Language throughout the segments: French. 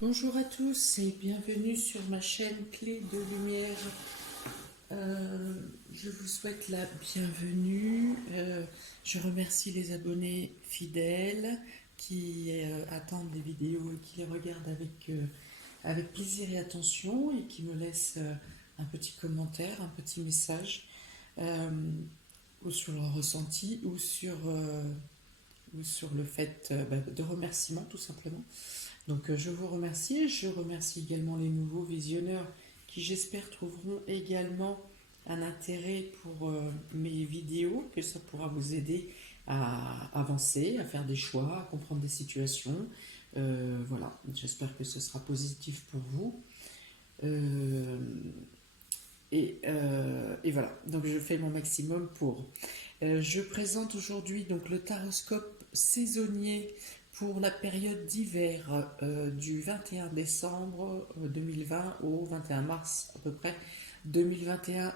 Bonjour à tous et bienvenue sur ma chaîne Clé de Lumière. Je vous souhaite la bienvenue. Je remercie les abonnés fidèles qui attendent des vidéos et qui les regardent avec plaisir et attention et qui me laissent un petit commentaire, un petit message euh, ou sur leur ressenti ou sur le fait de remerciement tout simplement. Donc je vous remercie. Je remercie également les nouveaux visionneurs qui j'espère trouveront également un intérêt pour mes vidéos, que ça pourra vous aider à avancer, à faire des choix, à comprendre des situations. Voilà, j'espère que ce sera positif pour vous. Euh, et voilà, donc je fais mon maximum pour. Je présente aujourd'hui donc le taroscope saisonnier pour la période d'hiver du 21 décembre 2020 au 21 mars à peu près 2021.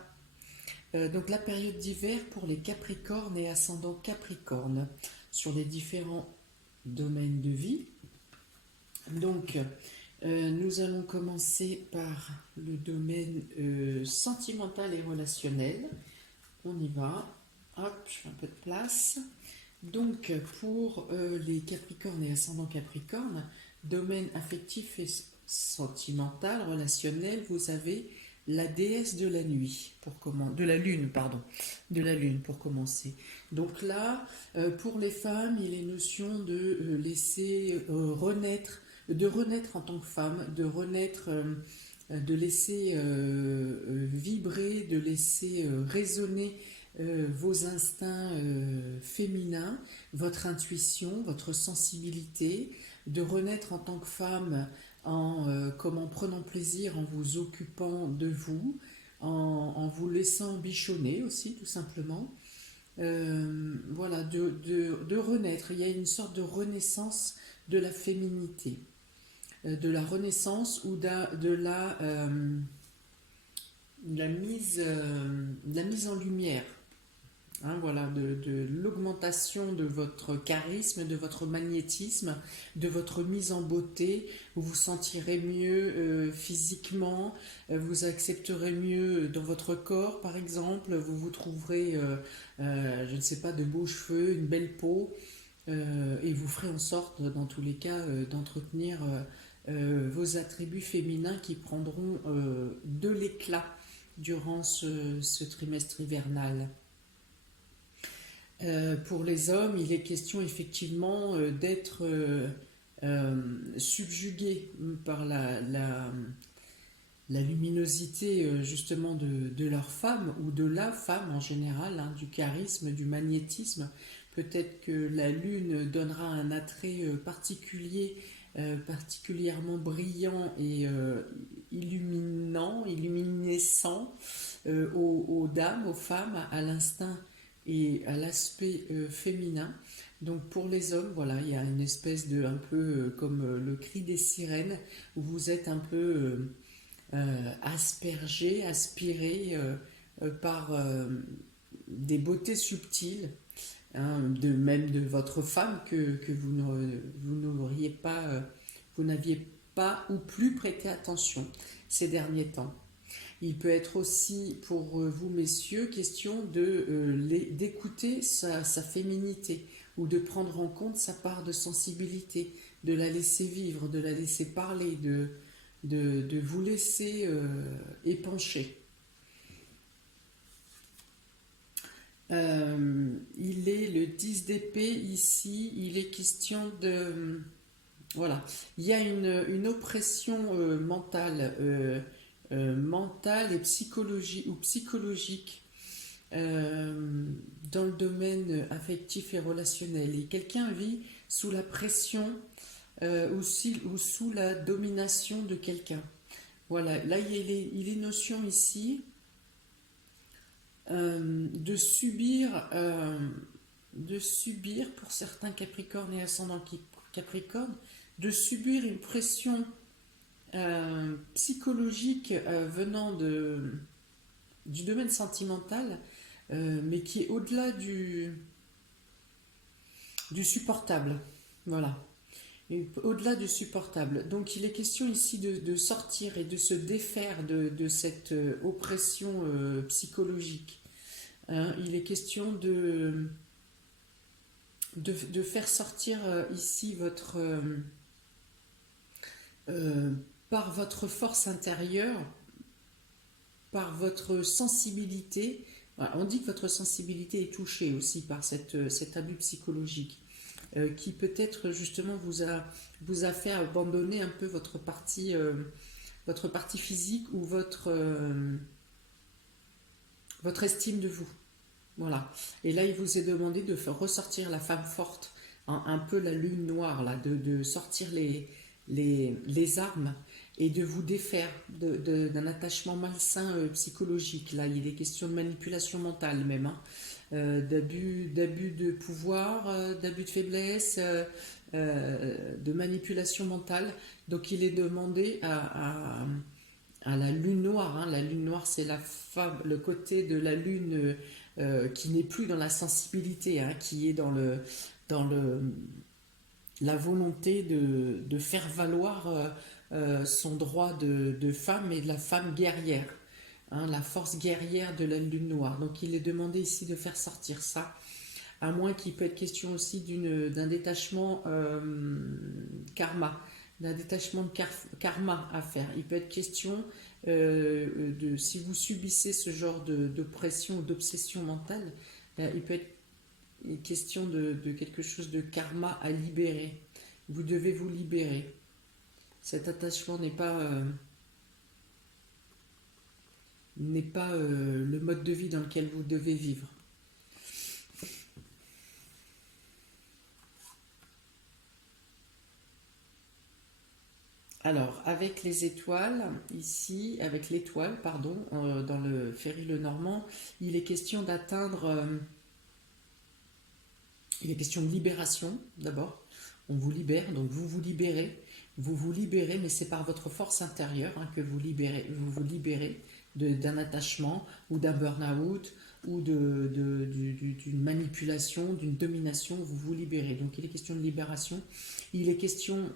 Donc la période d'hiver pour les Capricornes et ascendant Capricorne sur les différents domaines de vie. Donc nous allons commencer par le domaine sentimental et relationnel. On y va. Hop, je fais un peu de place. Donc, pour les Capricornes et ascendant Capricorne, domaine affectif et sentimental, relationnel, vous avez la déesse de la nuit, de la lune, pardon, de la lune pour commencer. Donc là, pour les femmes, il est notion de laisser renaître, de renaître en tant que femme, de renaître, de laisser vibrer, de laisser résonner vos instincts féminins, votre intuition, votre sensibilité, de renaître en tant que femme comme en prenant plaisir, en vous occupant de vous, en vous laissant bichonner aussi, tout simplement. Voilà, de renaître. Il y a une sorte de renaissance de la féminité, de la renaissance ou de la mise en lumière. Hein, voilà, de l'augmentation de votre charisme, de votre magnétisme, de votre mise en beauté. Vous vous sentirez mieux physiquement, vous accepterez mieux dans votre corps, par exemple. Vous vous trouverez, je ne sais pas, de beaux cheveux, une belle peau, et vous ferez en sorte, dans tous les cas, d'entretenir vos attributs féminins qui prendront de l'éclat durant ce trimestre hivernal. Pour les hommes, il est question effectivement d'être subjugué par la luminosité justement de leur femme ou de la femme en général, hein, du charisme, du magnétisme. Peut-être que la lune donnera un attrait particulier, particulièrement brillant et illuminant, illuminescent aux dames, aux femmes, à l'instinct et à l'aspect féminin. Donc pour les hommes, voilà, il y a une espèce de un peu comme le cri des sirènes où vous êtes un peu aspergé, aspiré par des beautés subtiles, hein, même de votre femme que vous n'auriez pas, vous n'aviez pas ou plus prêté attention ces derniers temps. Il peut être aussi pour vous, messieurs, question d'écouter sa féminité ou de prendre en compte sa part de sensibilité, de la laisser vivre, de la laisser parler, de vous laisser épancher. Il est le 10 d'épée ici, il est question de... Voilà, il y a une oppression mentale et psychologique dans le domaine affectif et relationnel. Et quelqu'un vit sous la pression ou sous la domination de quelqu'un. Voilà, là il est notion ici de subir pour certains Capricornes et ascendants Capricorne, de subir une pression psychologique venant du domaine sentimental, mais qui est au-delà du supportable. Voilà. au-delà du supportable. Donc il est question ici de sortir et de se défaire de cette oppression psychologique. Hein. Il est question de faire sortir ici votre euh, par votre force intérieure, par votre sensibilité. Voilà, on dit que votre sensibilité est touchée aussi par cet abus psychologique qui peut-être justement vous a fait abandonner un peu votre partie physique ou votre estime de vous. Voilà. Et là, il vous est demandé de faire ressortir la femme forte, hein, un peu la lune noire, là, de sortir les armes et de vous défaire d'un attachement malsain psychologique. Là, il est question de manipulation mentale même, hein, d'abus de pouvoir, d'abus de faiblesse, de manipulation mentale. Donc, il est demandé à la lune noire. Hein. La lune noire, c'est le côté de la lune qui n'est plus dans la sensibilité, hein, qui est dans la volonté de faire valoir son droit de femme et de la femme guerrière, hein, la force guerrière de la lune noire. Donc il est demandé ici de faire sortir ça, à moins qu'il peut être question aussi d'un détachement karma, d'un détachement de karma à faire. Il peut être question si vous subissez ce genre d'oppression ou d'obsession mentale, il peut être question de quelque chose de karma à libérer. Vous devez vous libérer. Cet attachement n'est pas le mode de vie dans lequel vous devez vivre. Alors, avec les étoiles, ici, avec l'étoile, pardon, dans le Ferry Lenormand, il est question d'atteindre, il est question de libération, d'abord. On vous libère, donc vous vous libérez, mais c'est par votre force intérieure hein, que vous vous libérez d'un attachement ou d'un burn-out ou d'une manipulation, d'une domination, vous vous libérez. Donc il est question de libération, il est question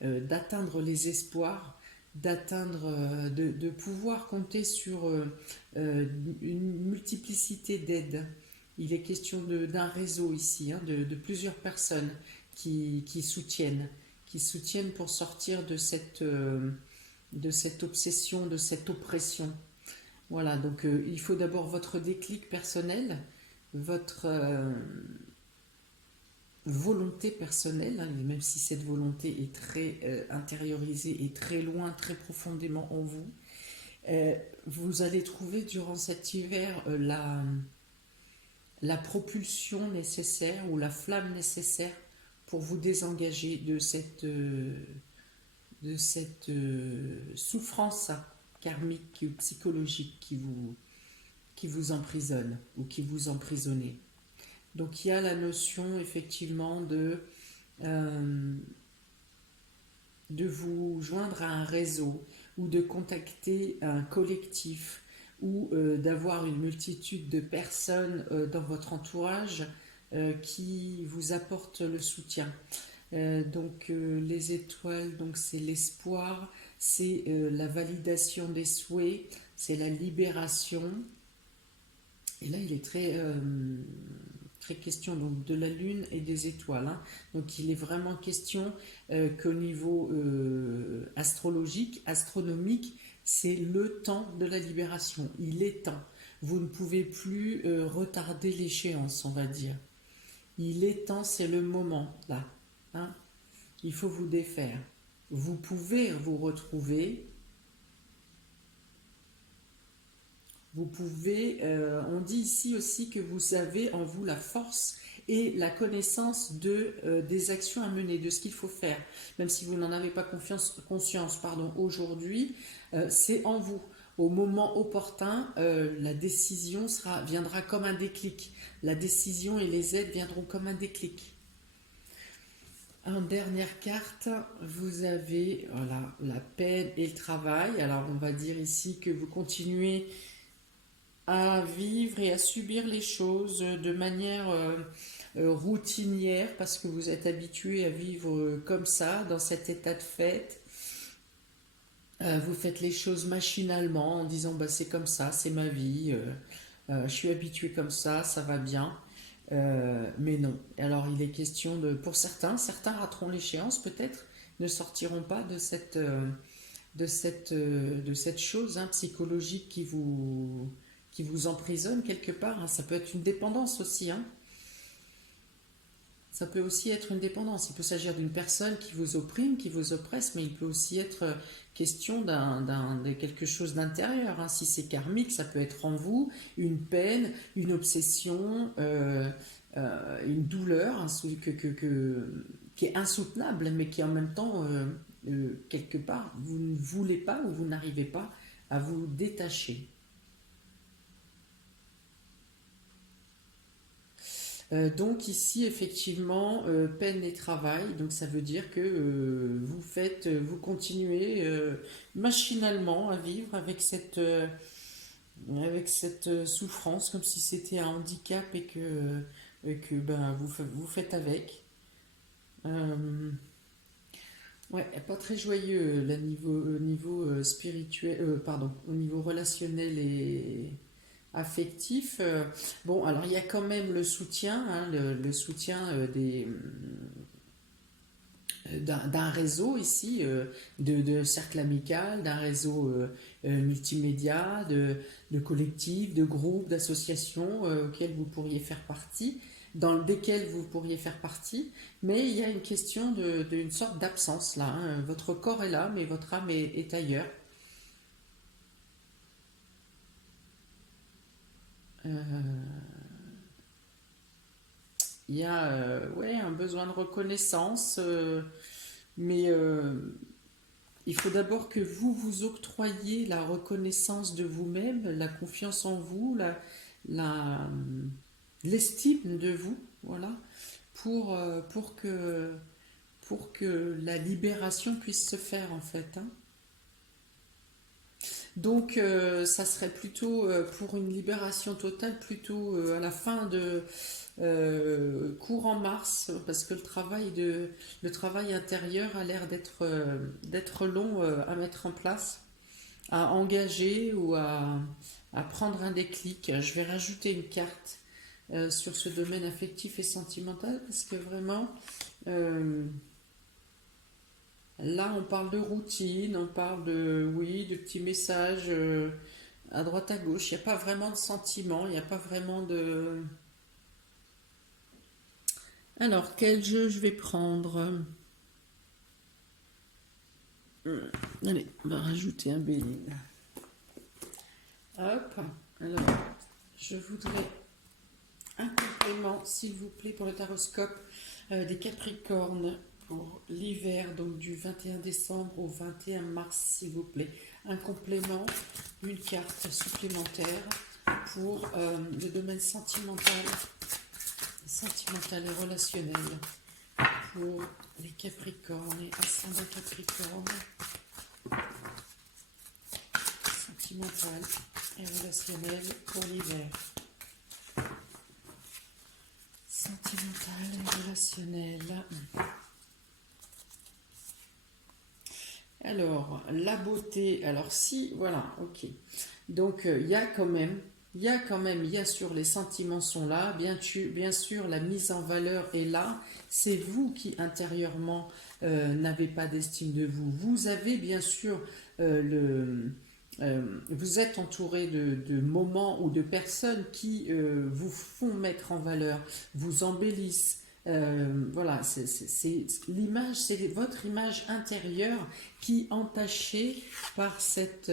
d'atteindre les espoirs, de pouvoir compter sur une multiplicité d'aides. Il est question d'un réseau ici, hein, de plusieurs personnes qui soutiennent pour sortir de cette obsession, de cette oppression. Voilà, donc il faut d'abord votre déclic personnel, votre volonté personnelle, hein, même si cette volonté est très intériorisée et très loin, très profondément en vous. Vous allez trouver durant cet hiver la propulsion nécessaire ou la flamme nécessaire pour vous désengager de cette souffrance karmique ou psychologique qui vous emprisonne ou qui vous emprisonnez. Donc il y a la notion effectivement de vous joindre à un réseau ou de contacter un collectif ou d'avoir une multitude de personnes dans votre entourage qui vous apportent le soutien. Donc les étoiles, donc c'est l'espoir, c'est la validation des souhaits, c'est la libération. Et là, il est très question donc, de la Lune et des étoiles. Hein. Donc il est vraiment question qu'au niveau astrologique, astronomique, c'est le temps de la libération. Il est temps. Vous ne pouvez plus retarder l'échéance, on va dire. Il est temps, c'est le moment, là. Hein. Il faut vous défaire. Vous pouvez vous retrouver. Vous pouvez, on dit ici aussi que vous avez en vous la force et la connaissance des actions à mener, de ce qu'il faut faire. Même si vous n'en avez pas conscience aujourd'hui, c'est en vous. Au moment opportun, la décision viendra comme un déclic. La décision et les aides viendront comme un déclic. En dernière carte, vous avez voilà, la peine et le travail. Alors on va dire ici que vous continuez à vivre et à subir les choses de manière routinière parce que vous êtes habitué à vivre comme ça, dans cet état de fait. Vous faites les choses machinalement en disant bah, c'est comme ça, c'est ma vie, je suis habitué comme ça va bien. Mais non. Alors il est question de, pour certains, certains rateront l'échéance peut-être, ne sortiront pas de cette chose hein, psychologique qui vous emprisonne quelque part. Hein. Ça peut être une dépendance aussi. Hein. Ça peut aussi être une dépendance. Il peut s'agir d'une personne qui vous opprime, qui vous oppresse, mais il peut aussi être question de quelque chose d'intérieur. Hein. Si c'est karmique, ça peut être en vous une peine, une obsession, une douleur hein, qui est insoutenable, mais qui en même temps, quelque part, vous ne voulez pas ou vous n'arrivez pas à vous détacher. Donc ici effectivement peine et travail, donc ça veut dire que vous continuez machinalement à vivre avec cette souffrance comme si c'était un handicap et que ben, vous faites avec. Euh, ouais, pas très joyeux là, au niveau spirituel, pardon, au niveau relationnel et affectif. Bon, alors il y a quand même le soutien, hein, le soutien d'un réseau ici, de cercle amical, d'un réseau multimédia, de collectifs, de groupes, d'associations auxquels vous pourriez faire partie, dans desquels vous pourriez faire partie, mais il y a une question d'une sorte d'absence là. Hein. Votre corps est là, mais votre âme est ailleurs. Euh, il y a ouais, un besoin de reconnaissance, mais il faut d'abord que vous vous octroyiez la reconnaissance de vous-même, la confiance en vous, la, l'estime de vous, voilà, pour, euh, pour que, pour que la libération puisse se faire en fait. Hein. Donc ça serait plutôt pour une libération totale, plutôt à la fin de courant mars, parce que le travail intérieur a l'air d'être long à mettre en place, à engager ou à prendre un déclic. Je vais rajouter une carte sur ce domaine affectif et sentimental parce que vraiment, euh, là on parle de routine, on parle de, oui, de petits messages à droite à gauche. Il n'y a pas vraiment de sentiment, il n'y a pas vraiment de... Alors, quel jeu je vais prendre? Allez, on va rajouter un béline. Hop. Alors, je voudrais un complément, s'il vous plaît, pour le taroscope des Capricornes pour l'hiver, donc du 21 décembre au 21 mars, s'il vous plaît. Un complément, une carte supplémentaire pour le domaine sentimental et relationnel pour les Capricornes et ascendant Capricorne, sentimental et relationnel pour l'hiver. Sentimental et relationnel. Alors, la beauté. Alors, si, voilà, ok. Donc, il y a sur les sentiments sont là, bien sûr, la mise en valeur est là. C'est vous qui intérieurement n'avez pas d'estime de vous. Vous avez bien sûr vous êtes entouré de moments ou de personnes qui vous font mettre en valeur, vous embellissent. Voilà, c'est l'image, c'est votre image intérieure qui est entachée par cette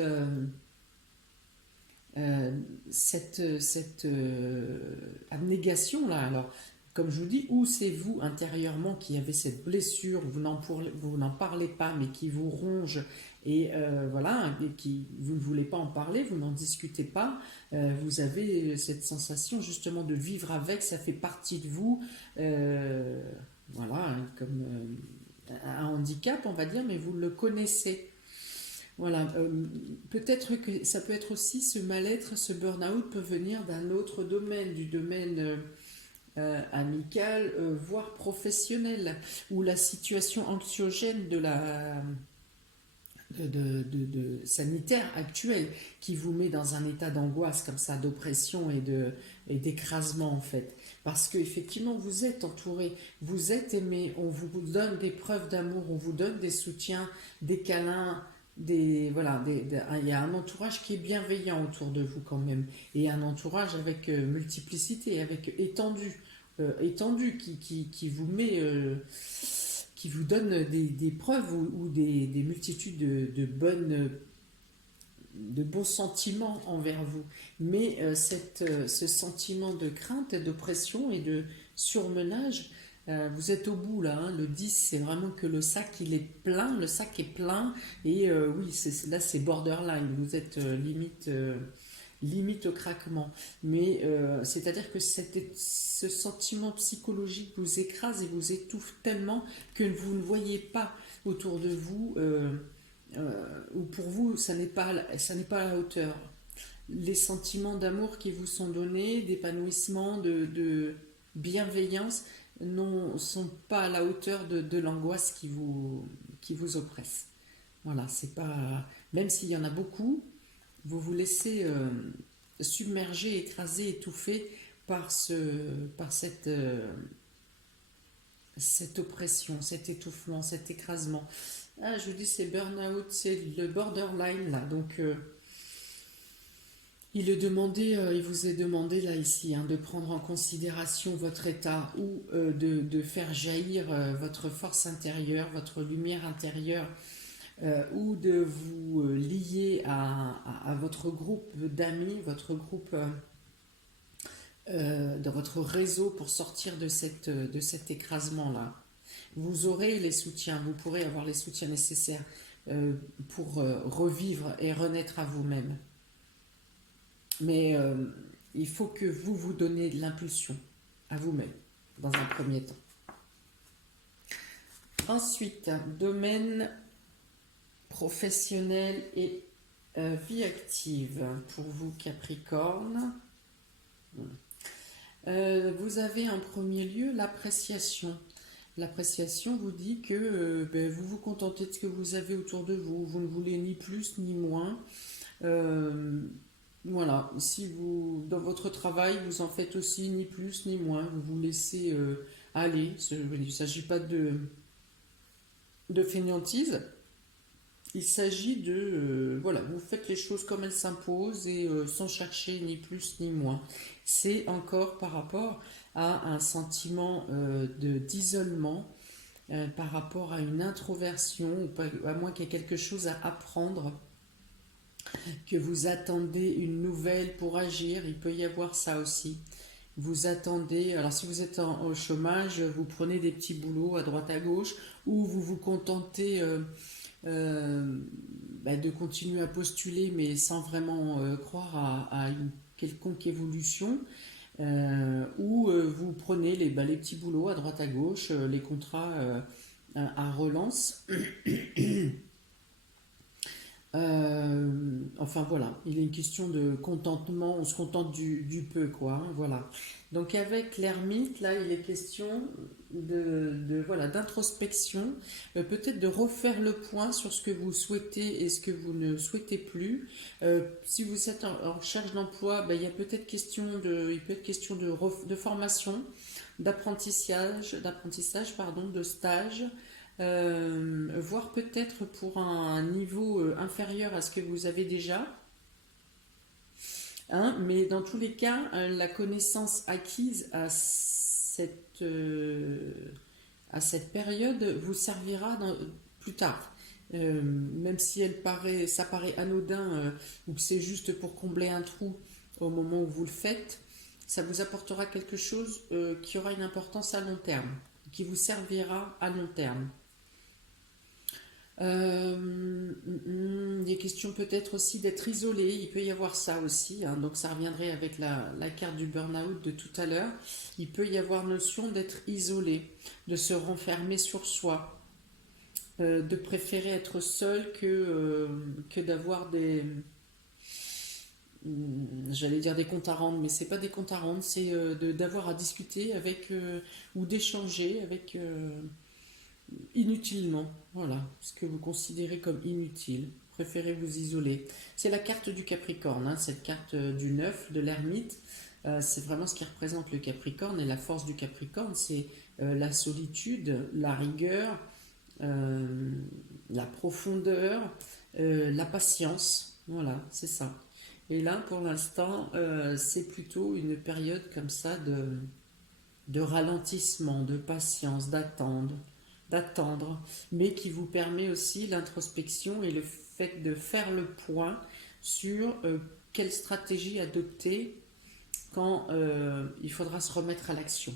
abnégation là. Alors, comme je vous dis, ou c'est vous intérieurement qui avez cette blessure, vous n'en parlez pas, mais qui vous ronge et voilà, et qui vous ne voulez pas en parler, vous n'en discutez pas. Vous avez cette sensation justement de vivre avec, ça fait partie de vous. euh, voilà, hein, comme un handicap, on va dire, mais vous le connaissez. Voilà, peut-être que ça peut être aussi ce mal-être, ce burn-out peut venir d'un autre domaine, du domaine amicale, voire professionnelle, ou la situation anxiogène sanitaire actuelle qui vous met dans un état d'angoisse comme ça, d'oppression et d'écrasement en fait. Parce qu'effectivement, vous êtes entouré, vous êtes aimé, on vous donne des preuves d'amour, on vous donne des soutiens, des câlins, voilà, il y a un entourage qui est bienveillant autour de vous quand même, et un entourage avec multiplicité, avec étendu qui vous met, qui vous donne des preuves ou des multitudes de bons sentiments envers vous. Mais ce sentiment de crainte, d'oppression et de surmenage, vous êtes au bout là, hein. Le 10, c'est vraiment que le sac, il est plein, le sac est plein, et oui, là c'est borderline, vous êtes limite au craquement. Mais c'est-à-dire que ce sentiment psychologique vous écrase et vous étouffe tellement que vous ne voyez pas autour de vous, ou pour vous, ça n'est pas à la hauteur. Les sentiments d'amour qui vous sont donnés, d'épanouissement, de bienveillance, ne sont pas à la hauteur de l'angoisse qui vous oppresse. Voilà, c'est pas. Même s'il y en a beaucoup, vous vous laissez submerger, écraser, étouffer par cette oppression, cet étouffement, cet écrasement. Ah, je vous dis, c'est burn-out, c'est le borderline là. Donc, il vous est demandé là ici de prendre en considération votre état ou de faire jaillir votre force intérieure, votre lumière intérieure, ou de vous lier à votre groupe d'amis, votre groupe de votre réseau pour sortir de cet écrasement-là. Vous aurez les soutiens, vous pourrez avoir les soutiens nécessaires pour revivre et renaître à vous-même. Mais il faut que vous vous donnez de l'impulsion à vous-même, dans un premier temps. Ensuite, domaine professionnel et vie active pour vous Capricorne. Vous avez en premier lieu l'appréciation. L'appréciation vous dit que vous vous contentez de ce que vous avez autour de vous, vous ne voulez ni plus ni moins. Voilà, si vous, dans votre travail, vous en faites aussi ni plus ni moins, vous vous laissez aller. Il ne s'agit pas de fainéantise. Il s'agit voilà, vous faites les choses comme elles s'imposent et sans chercher ni plus ni moins. C'est encore par rapport à un sentiment d'isolement, par rapport à une introversion, ou à moins qu'il y ait quelque chose à apprendre, que vous attendez une nouvelle pour agir, il peut y avoir ça aussi. Vous attendez, alors si vous êtes au chômage, vous prenez des petits boulots à droite à gauche, ou vous vous contentez de continuer à postuler, mais sans vraiment croire à une quelconque évolution, ou vous prenez les petits boulots à droite à gauche, les contrats à relance. Enfin voilà, il est une question de contentement, on se contente du peu quoi, hein, voilà. Donc avec l'ermite, là il est question voilà, d'introspection, peut-être de refaire le point sur ce que vous souhaitez et ce que vous ne souhaitez plus. Si vous êtes en recherche d'emploi, il peut être question de formation, d'apprentissage, de stage. Voire peut-être pour un niveau inférieur à ce que vous avez déjà. Mais dans tous les cas, la connaissance acquise à cette période vous servira plus tard. Même si ça paraît anodin ou que c'est juste pour combler un trou au moment où vous le faites, ça vous apportera quelque chose qui aura une importance à long terme, qui vous servira à long terme. Il est question peut-être aussi d'être isolé, il peut y avoir ça aussi, donc ça reviendrait avec la carte du burn-out de tout à l'heure. Il peut y avoir notion d'être isolé, de se renfermer sur soi, de préférer être seul que d'avoir j'allais dire des comptes à rendre, mais c'est pas des comptes à rendre, c'est d'avoir à discuter avec ou d'échanger avec inutilement, voilà, ce que vous considérez comme inutile. Préférez vous isoler. C'est la carte du Capricorne, hein, cette carte du 9 de l'ermite. C'est vraiment ce qui représente le Capricorne et la force du Capricorne, c'est la solitude, la rigueur, euh, la profondeur, la patience. Voilà, c'est ça. Et là, pour l'instant, c'est plutôt une période comme ça de ralentissement, de patience, d'attendre, mais qui vous permet aussi l'introspection et le fait de faire le point sur quelle stratégie adopter quand il faudra se remettre à l'action.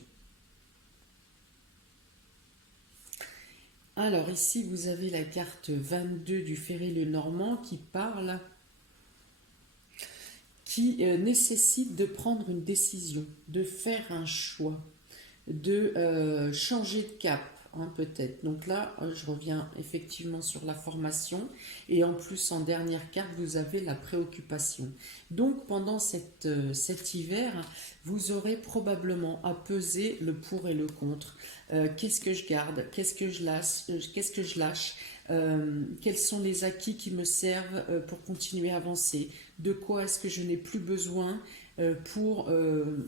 Alors ici, vous avez la carte 22 du Ferré-le-Normand qui parle, qui nécessite de prendre une décision, de faire un choix, de changer de cap, hein, peut-être. Donc là, je reviens effectivement sur la formation et en plus en dernière carte, vous avez la préoccupation. Donc pendant cet hiver, vous aurez probablement à peser le pour et le contre. Qu'est-ce que je garde? Qu'est-ce que je lâche? Quels sont les acquis qui me servent pour continuer à avancer? De quoi est-ce que je n'ai plus besoin pour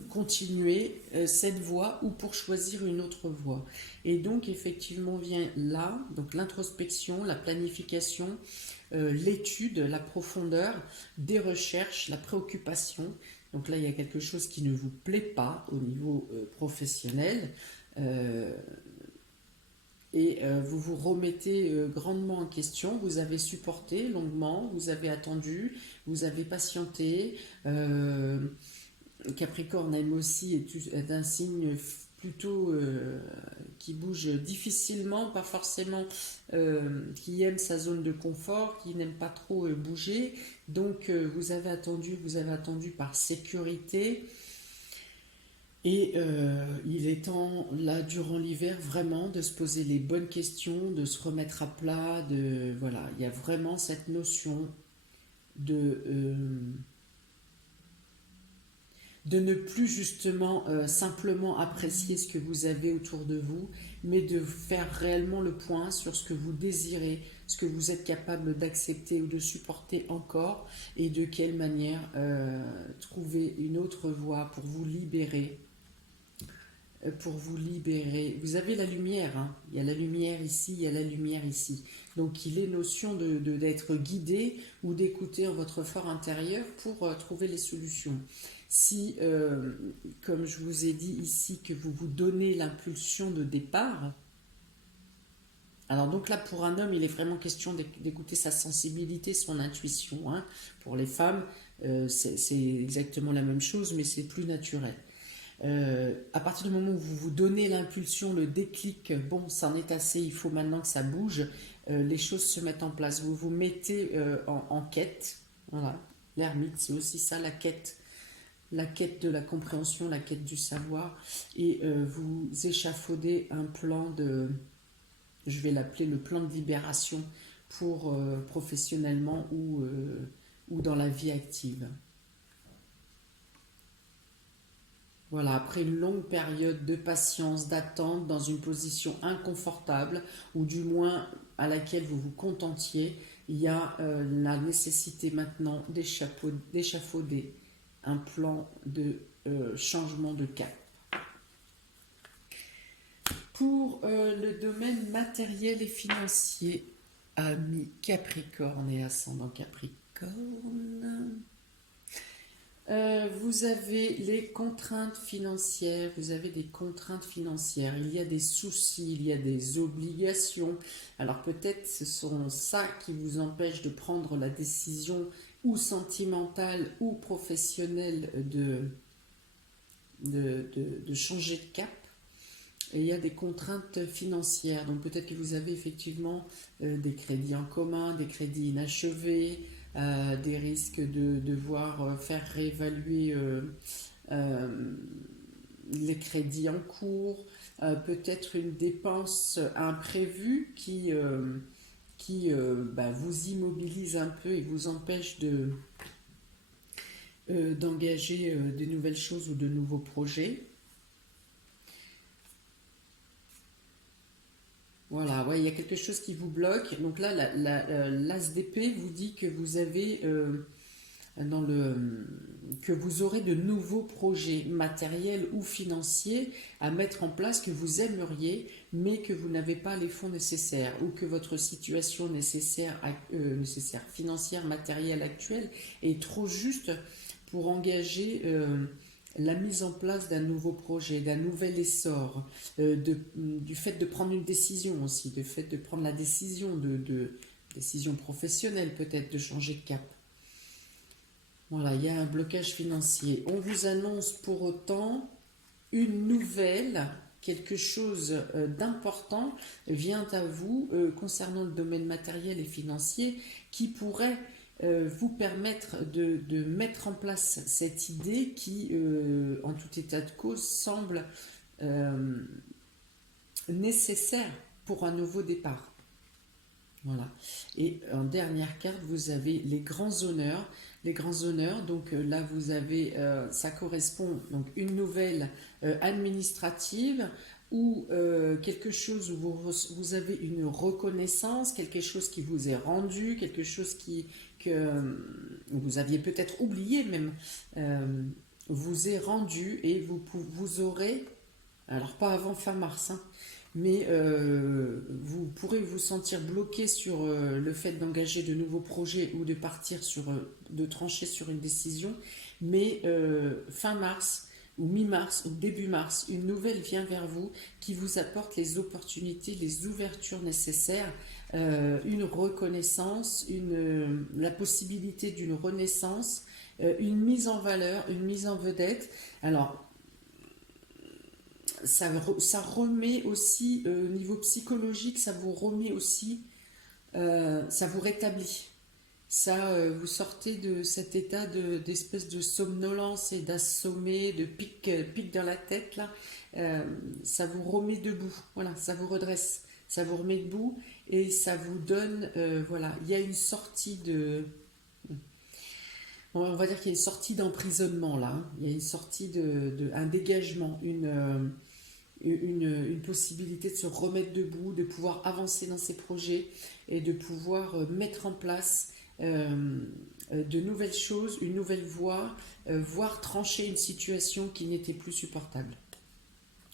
continuer cette voie ou pour choisir une autre voie. Et donc effectivement vient là, donc l'introspection, la planification, l'étude, la profondeur des recherches, la préoccupation. Donc là il y a quelque chose qui ne vous plaît pas au niveau professionnel. Euh, et vous vous remettez grandement en question, vous avez supporté longuement, vous avez attendu, vous avez patienté. Capricorne aime aussi est un signe plutôt qui bouge difficilement, pas forcément qui aime sa zone de confort, qui n'aime pas trop bouger. Donc vous avez attendu par sécurité. Et il est temps, là, durant l'hiver, vraiment de se poser les bonnes questions, de se remettre à plat, voilà, il y a vraiment cette notion de, euh, de ne plus justement simplement apprécier ce que vous avez autour de vous, mais de faire réellement le point sur ce que vous désirez, ce que vous êtes capable d'accepter ou de supporter encore, et de quelle manière trouver une autre voie pour vous libérer. Vous avez la lumière, hein. Il y a la lumière ici, il y a la lumière ici. Donc il est notion d'être guidé ou d'écouter en votre fort intérieur pour trouver les solutions. Si, comme je vous ai dit ici, que vous vous donnez l'impulsion de départ, alors donc là pour un homme il est vraiment question d'écouter sa sensibilité, son intuition, hein. Pour les femmes c'est exactement la même chose mais c'est plus naturel. À partir du moment où vous vous donnez l'impulsion, le déclic, bon, ça en est assez, il faut maintenant que ça bouge, les choses se mettent en place. Vous vous mettez en quête. Voilà. L'ermite, c'est aussi ça, la quête de la compréhension, la quête du savoir. Et vous échafaudez un plan je vais l'appeler le plan de libération pour professionnellement ou dans la vie active. Voilà, après une longue période de patience, d'attente, dans une position inconfortable, ou du moins à laquelle vous vous contentiez, il y a la nécessité maintenant d'échafauder un plan de changement de cap. Pour le domaine matériel et financier, ami Capricorne et ascendant Capricorne, vous avez les contraintes financières, vous avez des contraintes financières, il y a des soucis, il y a des obligations. Alors peut-être ce sont ça qui vous empêche de prendre la décision ou sentimentale ou professionnelle de changer de cap. Et il y a des contraintes financières, donc peut-être que vous avez effectivement des crédits en commun, des crédits inachevés, des risques de devoir faire réévaluer les crédits en cours, peut-être une dépense imprévue qui vous immobilise un peu et vous empêche d'engager de nouvelles choses ou de nouveaux projets. Voilà, ouais, il y a quelque chose qui vous bloque. Donc là, l'as d'épée vous dit que vous avez dans le, que vous aurez de nouveaux projets matériels ou financiers à mettre en place que vous aimeriez, mais que vous n'avez pas les fonds nécessaires ou que votre situation nécessaire financière, matérielle actuelle est trop juste pour engager la mise en place d'un nouveau projet, d'un nouvel essor, du fait de prendre une décision aussi, du fait de prendre la décision décision professionnelle peut-être, de changer de cap. Voilà, il y a un blocage financier. On vous annonce pour autant une nouvelle, quelque chose d'important vient à vous concernant le domaine matériel et financier qui pourrait vous permettre de mettre en place cette idée qui, en tout état de cause, semble euh, nécessaire pour un nouveau départ. Voilà. Et en dernière carte, vous avez les grands honneurs. Les grands honneurs, donc là vous avez, ça correspond donc une nouvelle administrative ou quelque chose où vous avez une reconnaissance, quelque chose qui vous est rendu, quelque chose que vous aviez peut-être oublié même, vous est rendu et vous aurez, alors pas avant fin mars, hein, mais vous pourrez vous sentir bloqué sur le fait d'engager de nouveaux projets ou de partir sur, de trancher sur une décision, mais fin mars ou mi-mars ou début mars, une nouvelle vient vers vous qui vous apporte les opportunités, les ouvertures nécessaires, une reconnaissance, la possibilité d'une renaissance, une mise en valeur, une mise en vedette. Alors, ça remet aussi, au niveau psychologique, ça vous remet aussi, ça vous rétablit. Ça, vous sortez de cet état d'espèce de somnolence et d'assommé, de pic dans la tête, là. Ça vous remet debout, voilà, ça vous redresse, ça vous remet debout et ça vous donne, voilà, il y a une sortie on va dire qu'il y a une sortie d'emprisonnement là, hein. Il y a une sortie un dégagement, une possibilité de se remettre debout, de pouvoir avancer dans ses projets et de pouvoir mettre en place de nouvelles choses, une nouvelle voie, voire trancher une situation qui n'était plus supportable.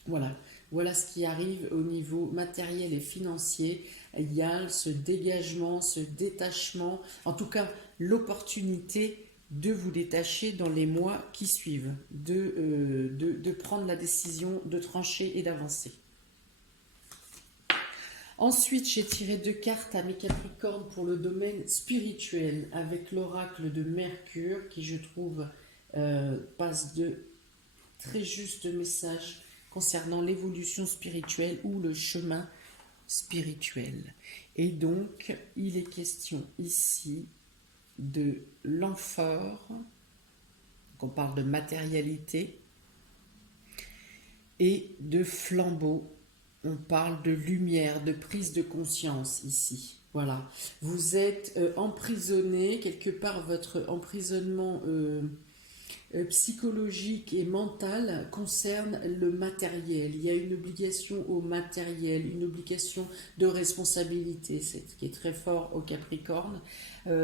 Voilà, voilà ce qui arrive au niveau matériel et financier. Il y a ce dégagement, ce détachement, en tout l'opportunité de vous détacher dans les mois qui suivent, de prendre la décision de trancher et d'avancer. Ensuite, j'ai tiré 2 cartes à mes Capricornes pour le domaine spirituel avec l'oracle de Mercure qui, je trouve, passe de très justes messages concernant l'évolution spirituelle ou le chemin spirituel. Et donc, il est question ici de l'amphore, on parle de matérialité, et de flambeau, on parle de lumière, de prise de conscience ici. Voilà, vous êtes emprisonné, quelque part votre emprisonnement psychologique et mental concerne le matériel. Il y a une obligation au matériel, une obligation de responsabilité, c'est ce qui est très fort au Capricorne.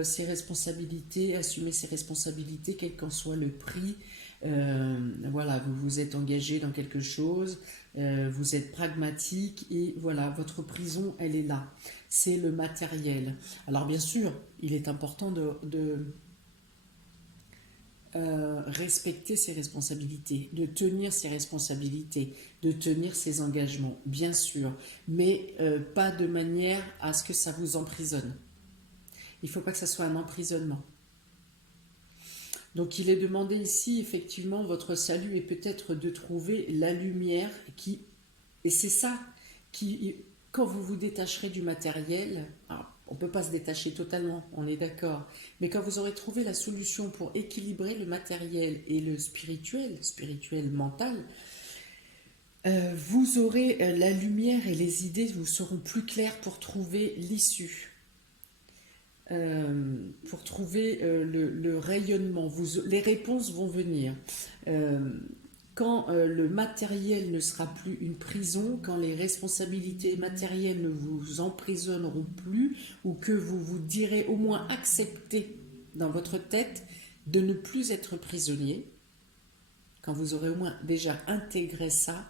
Ses responsabilités, assumer ses responsabilités, quel qu'en soit le prix. Voilà, vous vous êtes engagé dans quelque chose, vous êtes pragmatique et voilà, votre prison, elle est là. C'est le matériel. Alors bien sûr, il est important de respecter ses responsabilités, de tenir ses responsabilités, de tenir ses engagements, bien sûr, mais pas de manière à ce que ça vous emprisonne. Il ne faut pas que ça soit un emprisonnement. Donc il est demandé ici, effectivement, votre salut est peut-être de trouver la lumière qui... Et c'est ça qui, quand vous vous détacherez du matériel, on ne peut pas se détacher totalement, on est d'accord, mais quand vous aurez trouvé la solution pour équilibrer le matériel et le spirituel mental, vous aurez la lumière et les idées vous seront plus claires pour trouver l'issue. pour trouver le rayonnement. Les réponses vont venir. Quand le matériel ne sera plus une prison, quand les responsabilités matérielles ne vous emprisonneront plus, ou que vous vous direz au moins accepter dans votre tête de ne plus être prisonnier, quand vous aurez au moins déjà intégré ça,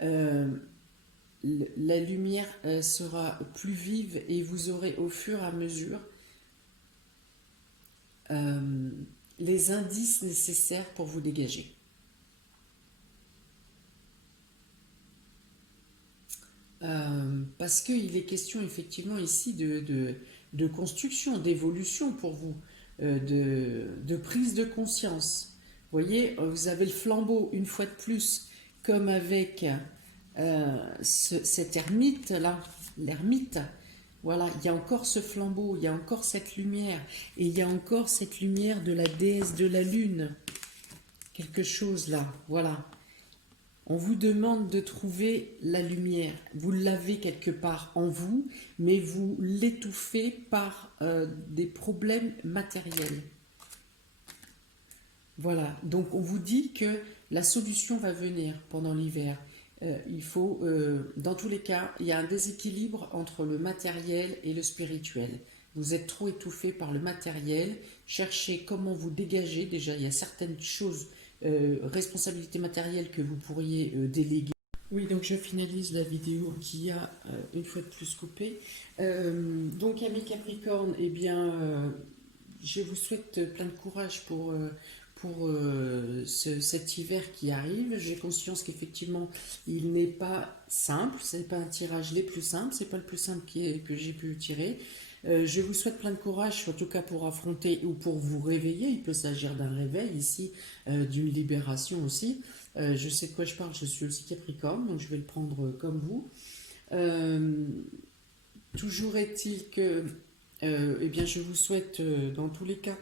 la lumière sera plus vive et vous aurez au fur et à mesure les indices nécessaires pour vous dégager. Parce qu'il est question effectivement ici de construction, d'évolution pour vous, de prise de conscience. Vous voyez, vous avez le flambeau une fois de plus, comme avec cet ermite-là, l'ermite. Voilà, il y a encore ce flambeau, il y a encore cette lumière, et il y a encore cette lumière de la déesse de la lune. Quelque chose là, voilà. On vous demande de trouver la lumière. Vous l'avez quelque part en vous, mais vous l'étouffez par des problèmes matériels. Voilà, donc on vous dit que la solution va venir pendant l'hiver. Il faut, dans tous les cas, il y a un déséquilibre entre le matériel et le spirituel. Vous êtes trop étouffé par le matériel. Cherchez comment vous dégager. Déjà, il y a certaines choses, responsabilités matérielles que vous pourriez déléguer. Oui, donc je finalise la vidéo qui a une fois de plus coupé. Donc, amis Capricorne, eh bien, je vous souhaite plein de courage pour cet hiver qui arrive. J'ai conscience qu'effectivement, il n'est pas simple. Ce n'est pas un tirage les plus simples. C'est pas le plus simple que j'ai pu tirer. Je vous souhaite plein de courage, en tout cas pour affronter ou pour vous réveiller. Il peut s'agir d'un réveil ici, d'une libération aussi. Je sais de quoi je parle, je suis aussi Capricorne, donc je vais le prendre comme vous. Toujours est-il que eh bien, je vous souhaite dans tous les cas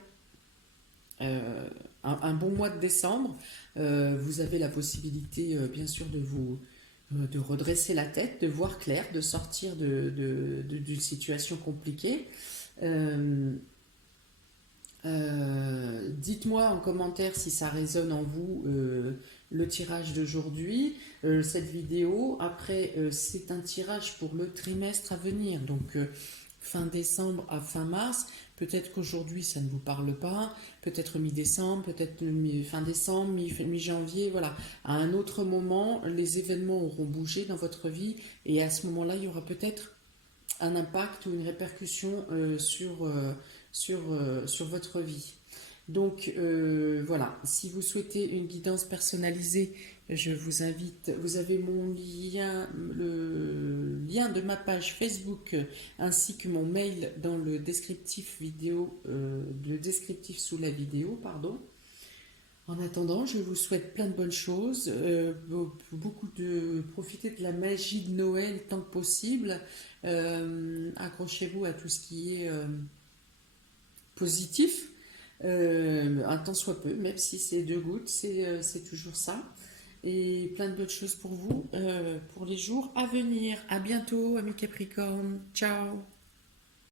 un bon mois de décembre. Vous avez la possibilité, bien sûr, de redresser la tête, de voir clair, de sortir d'une situation compliquée. Dites-moi en commentaire si ça résonne en vous le tirage d'aujourd'hui, cette vidéo. Après, c'est un tirage pour le trimestre à venir, donc fin décembre à fin mars. Peut-être qu'aujourd'hui ça ne vous parle pas, peut-être mi-décembre, peut-être fin décembre, mi-janvier, voilà. À un autre moment, les événements auront bougé dans votre vie et à ce moment-là, il y aura peut-être un impact ou une répercussion sur votre vie. Donc voilà, si vous souhaitez une guidance personnalisée, je vous invite, vous avez mon lien, le lien de ma page Facebook ainsi que mon mail dans le descriptif vidéo, le descriptif sous la vidéo, pardon. En attendant, je vous souhaite plein de bonnes choses, profiter de la magie de Noël tant que possible. Accrochez-vous à tout ce qui est positif, un tant soit peu, même si c'est 2 gouttes, c'est toujours ça. Et plein de bonnes choses pour vous, pour les jours à venir. À bientôt, amis Capricorne. Ciao!